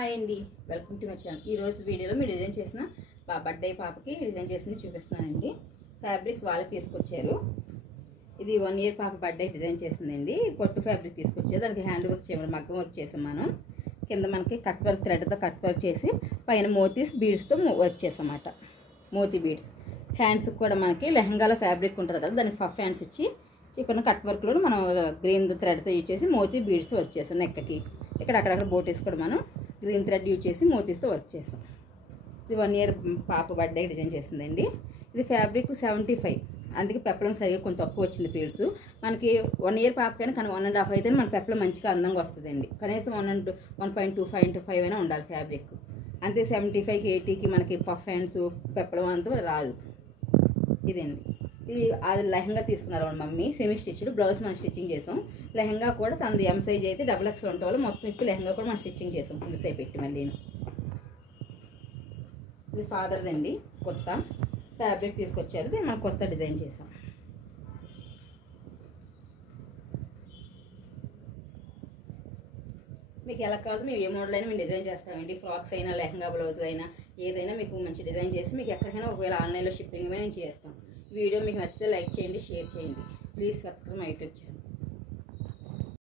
Hi అండి, welcome to my channel. ఈరోజు వీడియోలో మీరు డిజైన్ చేసిన బర్త్డే పాపకి డిజైన్ చేసింది చూపిస్తున్నానండి. ఫ్యాబ్రిక్ వాళ్ళే తీసుకొచ్చారు. ఇది 1 year పాప బర్త్డే డిజైన్ చేసిందండి. పొట్టు ఫ్యాబ్రిక్ తీసుకొచ్చారు. దానికి హ్యాండ్ వర్క్ చేయమని మగ్గం వర్క్ చేసాం. మనం కింద మనకి కట్ వర్క్ థ్రెడ్తో కట్ వర్క్ చేసి పైన మోతీస్ బీడ్స్తో వర్క్ చేసామన్నమాట. మోతీ బీడ్స్ హ్యాండ్స్కి కూడా మనకి లెహంగాలో ఫ్యాబ్రిక్ ఉంటుంది కదా, దానికి పఫ్ హ్యాండ్స్ ఇచ్చి చిన్న కట్ వర్క్లో మనం గ్రీన్ థ్రెడ్తో యూజ్ చేసి మోతీ బీడ్స్తో వర్క్ చేసాం. నెక్కకి ఇక్కడ అక్కడక్కడ బోటీస్ కూడా మనం గ్రీన్ థ్రెడ్ యూజ్ చేసి మోతీస్తో వర్క్ చేసాం. ఇది 1 year పాప బర్త్డే డిజైన్ చేసిందండి. ఇది ఫ్యాబ్రిక్ 75, అందుకే పెప్పలం సరిగ్గా కొంచెం తక్కువ వచ్చింది ఫ్రీడ్స్. మనకి 1 year పాప కానీ 1.5 అయితే మన పెప్పలం మంచిగా అందంగా వస్తుందండి. కనీసం 1.25 అయినా ఉండాలి ఫ్యాబ్రిక్. అంతే 75కి 80కి మనకి పఫ్ హ్యాండ్స్ పెప్పలం అంతా రాదు. ఇదండి, ఇది అది లెహంగా తీసుకున్నారు వాళ్ళ మమ్మీ. సెమీ స్టిచ్డ్ బ్లౌజ్ మనం స్టిచ్చింగ్ చేసాం. లెహంగా కూడా తనది ఎం సైజ్ అయితే XXL ఉంటే వాళ్ళు మొత్తం ఇప్పుడు లెహంగా కూడా మనం స్టిచ్చింగ్ చేసాం ఫుల్ సైజ్ పెట్టి. మళ్ళీ ఇది ఫాదర్దండి, కొత్త ఫ్యాబ్రిక్ తీసుకొచ్చారు. దీన్ని మనం కొత్త డిజైన్ చేసాం. మీకు ఎలా కావాలో మేము ఏ మోడల్ అయినా మేము డిజైన్ చేస్తామండి. ఫ్రాక్స్ అయినా లెహంగా బ్లౌజ్ అయినా ఏదైనా మీకు మంచి డిజైన్ చేసి మీకు ఎక్కడికైనా ఒకవేళ ఆన్లైన్లో షిప్పింగ్ మేము చేస్తాం. వీడియో మీకు నచ్చితే లైక్ చేయండి, షేర్ చేయండి. Please subscribe my YouTube channel.